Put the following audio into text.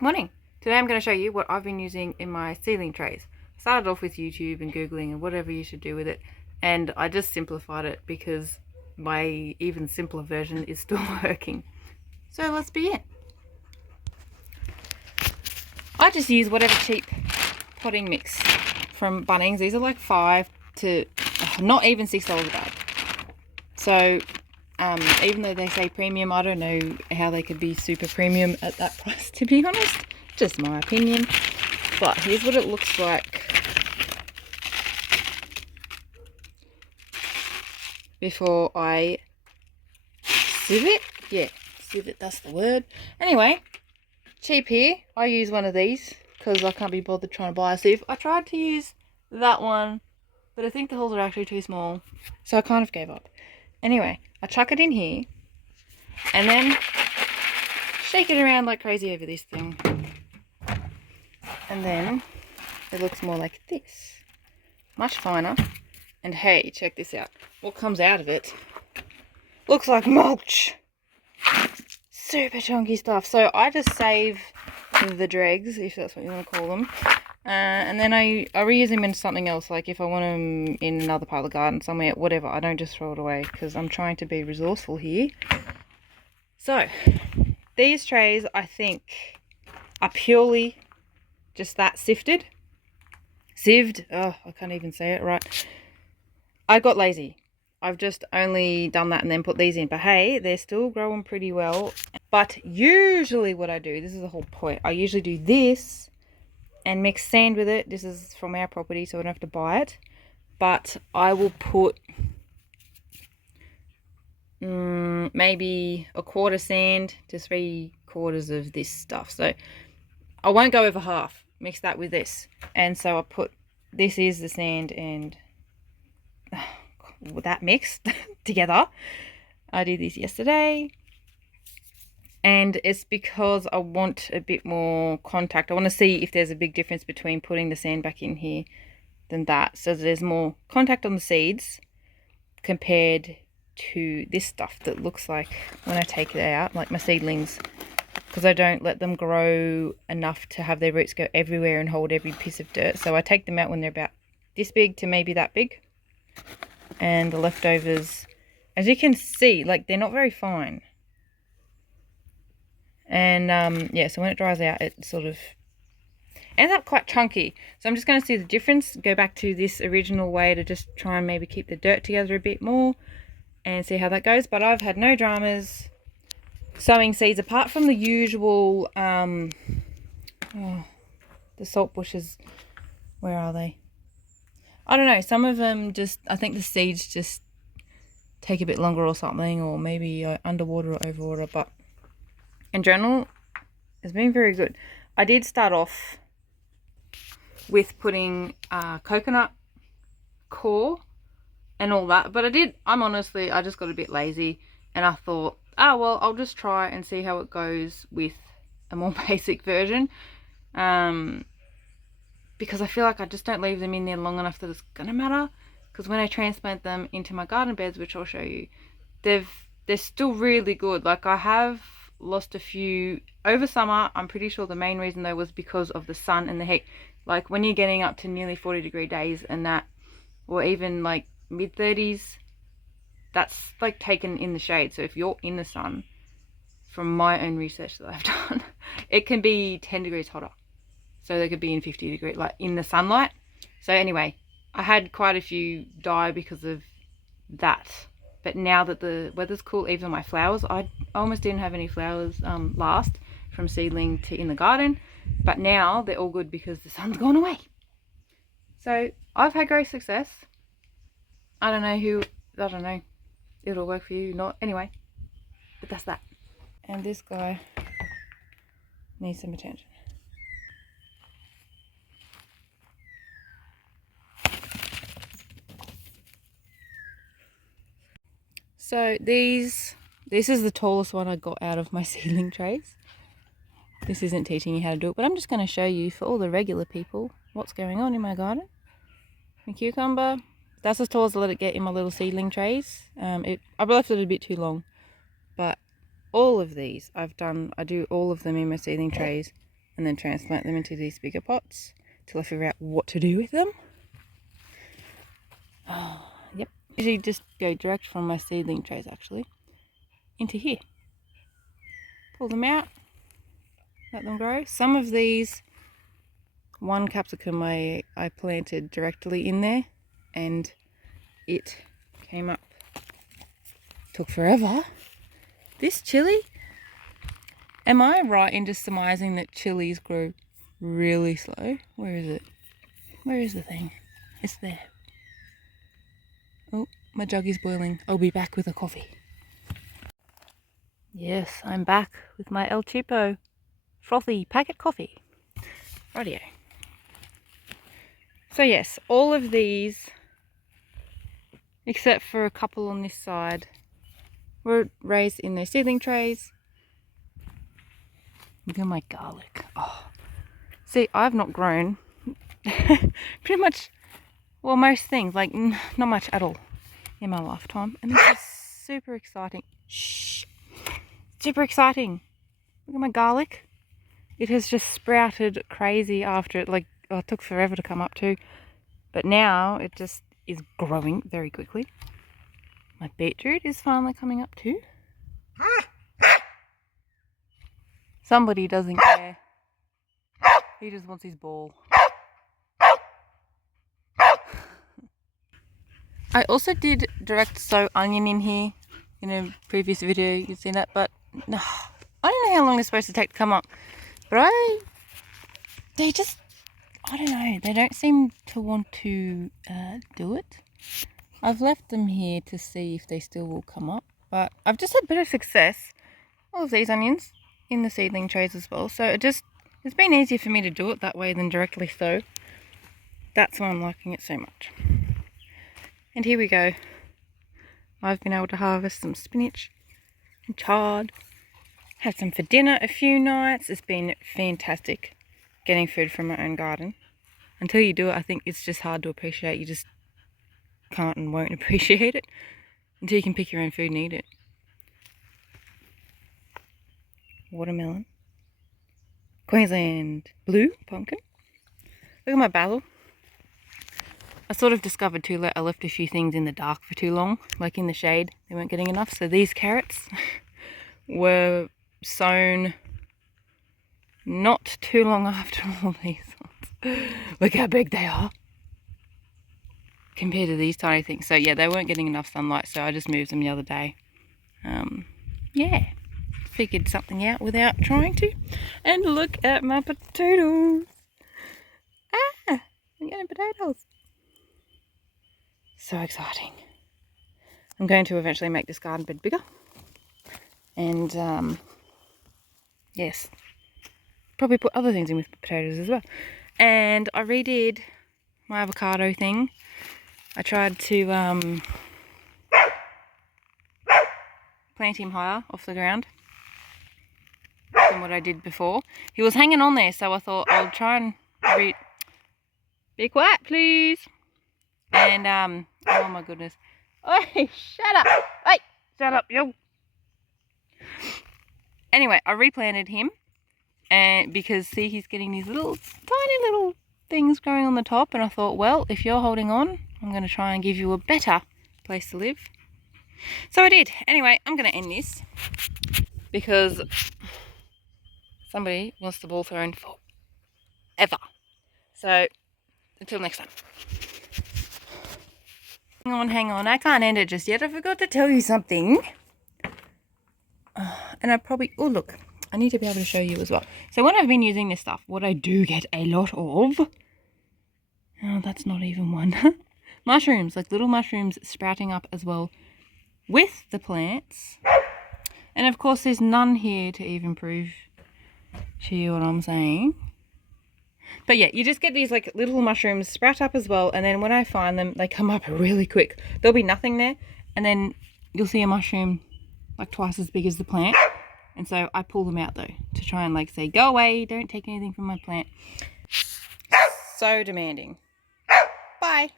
Good morning. Today I'm going to show you what I've been using in my seedling trays. I started off with YouTube and Googling and whatever you should do with it, and I just simplified it because my even simpler version is still working. So let's begin. I just use whatever cheap potting mix from Bunnings. These are like $5 to not even $6 a bag. So even though they say premium, I don't know how they could be super premium at that price, to be honest. Just my opinion. But here's what it looks like before I sieve it. Yeah, sieve it, that's the word. Anyway, cheap here. I use one of these because I can't be bothered trying to buy a sieve. I tried to use that one, but I think the holes are actually too small, so I kind of gave up. Anyway, I chuck it in here and then shake it around like crazy over this thing. And then it looks more like this. Much finer. And hey, check this out. What comes out of it looks like mulch. Super chunky stuff. So I just save the dregs, if that's what you want to call them. And then I reuse them in something else, like if I want them in another part of the garden somewhere, whatever. I don't just throw it away because I'm trying to be resourceful here. So these trays, I think, are purely just that sieved. Oh, I can't even say it right. I got lazy. I've just only done that and then put these in. But hey, they're still growing pretty well. But usually what I do, this is the whole point, I usually do this and mix sand with it. This is from our property, so I don't have to buy it. But I will put maybe a quarter sand to 3/4 of this stuff. So I won't go over half. Mix that with this. And so I put, this is the sand and that mixed together. I did this yesterday. And it's because I want a bit more contact. I want to see if there's a big difference between putting the sand back in here than that. So there's more contact on the seeds compared to this stuff that looks like when I take it out, like my seedlings, because I don't let them grow enough to have their roots go everywhere and hold every piece of dirt. So I take them out when they're about this big to maybe that big. And the leftovers, as you can see, like they're not very fine. And yeah, so when it dries out, it sort of ends up quite chunky. So I'm just going to see the difference, go back to this original way to just try and maybe keep the dirt together a bit more and see how that goes. But I've had no dramas sowing seeds apart from the usual the salt bushes. Where are they? I don't know, some of them just, I think the seeds just take a bit longer or something, or maybe underwater or overwater, but in general it's been very good. I did start off with putting coconut core and all that, but I just got a bit lazy and I thought, oh well, I'll just try and see how it goes with a more basic version, because I feel like I just don't leave them in there long enough that it's gonna matter. Because when I transplant them into my garden beds, which I'll show you, they're still really good. Like I have lost a few over summer. I'm pretty sure the main reason though was because of the sun and the heat. Like when you're getting up to nearly 40-degree days and that, or even like mid-30s, that's like taken in the shade. So if you're in the sun, from my own research that I've done, it can be 10 degrees hotter. So they could be in 50-degree, like in the sunlight. So anyway, I had quite a few die because of that. But now that the weather's cool, even my flowers, I almost didn't have any flowers last from seedling to in the garden. But now they're all good because the sun's gone away. So I've had great success. I don't know. It'll work for you, not. Anyway, but that's that. And this guy needs some attention. So this is the tallest one I got out of my seedling trays. This isn't teaching you how to do it, but I'm just going to show you for all the regular people what's going on in my garden. My cucumber, that's as tall as I let it get in my little seedling trays. I left it a bit too long, but all of these I do all of them in my seedling trays, and then transplant them into these bigger pots till I figure out what to do with them. Oh, yep. Usually just go direct from my seedling trays actually into here. Pull them out, let them grow. Some of these, one capsicum I planted directly in there and it came up. Took forever. This chili, am I right in just surmising that chilies grow really slow? Where is it? Where is the thing? It's there. Oh, my jug is boiling. I'll be back with a coffee. Yes, I'm back with my El Cheapo frothy packet coffee. Rightio. So yes, all of these, except for a couple on this side, were raised in their seedling trays. Look at my garlic. Oh, see, I've not grown pretty much, well, most things, like not much at all in my lifetime. And this is super exciting. Shh. Super exciting. Look at my garlic. It has just sprouted crazy after it, like, oh, it took forever to come up to. But now it just is growing very quickly. My beetroot is finally coming up too. Somebody doesn't care. He just wants his ball. I also did direct sow onion in here in a previous video. You've seen that, but no, I don't know how long they're supposed to take to come up. But they just, I don't know, they don't seem to want to do it. I've left them here to see if they still will come up, but I've just had a bit of success. All of these onions in the seedling trays as well, so it's been easier for me to do it that way than directly sow. That's why I'm liking it so much. And here we go. I've been able to harvest some spinach and chard. Had some for dinner a few nights. It's been fantastic getting food from my own garden. Until you do it, I think it's just hard to appreciate. You just can't and won't appreciate it until you can pick your own food and eat it. Watermelon. Queensland blue pumpkin. Look at my basil. I sort of discovered too late I left a few things in the dark for too long, like in the shade. They weren't getting enough. So these carrots were sown not too long after all these ones. Look how big they are compared to these tiny things. So yeah, they weren't getting enough sunlight, so I just moved them the other day. Yeah, figured something out without trying to. And look at my potatoes. Ah, I'm getting potatoes. So exciting. I'm going to eventually make this garden bed bigger. And yes, probably put other things in with potatoes as well. And I redid my avocado thing. I tried to plant him higher off the ground than what I did before. He was hanging on there, so I thought I'll try and be quiet, please. And oh my goodness. Oh, shut up. Hey, shut up, you. Anyway, I replanted him, and because see, he's getting these little tiny little things growing on the top, and I thought, well, if you're holding on, I'm going to try and give you a better place to live. So I did. Anyway, I'm going to end this because somebody wants the ball thrown forever. So until next time. Hang on, I can't end it just yet. I forgot to tell you something. And I probably, oh look, I need to be able to show you as well. So when I've been using this stuff, what I do get a lot of, oh, that's not even one. Mushrooms, like little mushrooms sprouting up as well with the plants. And of course there's none here to even prove to you what I'm saying. But yeah, you just get these like little mushrooms sprout up as well, and then when I find them, they come up really quick. There'll be nothing there, and then you'll see a mushroom like twice as big as the plant. And so I pull them out though, to try and like say, go away, don't take anything from my plant. So demanding. Bye.